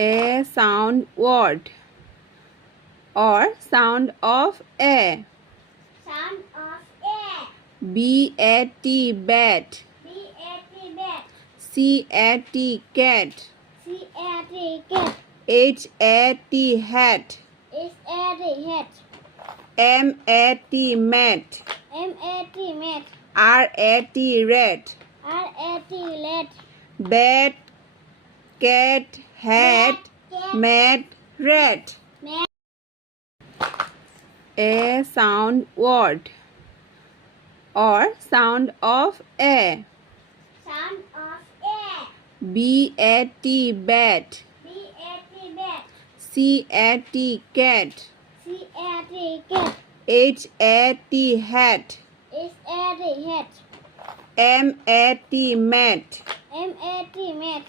A sound word or sound of a. Sound of A. B-A-T bat. B-A-T bat. C-A-T cat. C-A-T cat. H-A-T hat. H-A-T hat. M-A-T mat. M-A-T mat. R-A-T rat. R-A-T rat. Bat, cat, hat, Cat. mat, rat. Mat. A sound word or sound of a. Sound of A. B-A-T bat. B-A-T bat. C-A-T cat. C-A-T cat. H-A-T hat. H-A-T hat. M-A-T mat. M-A-T mat.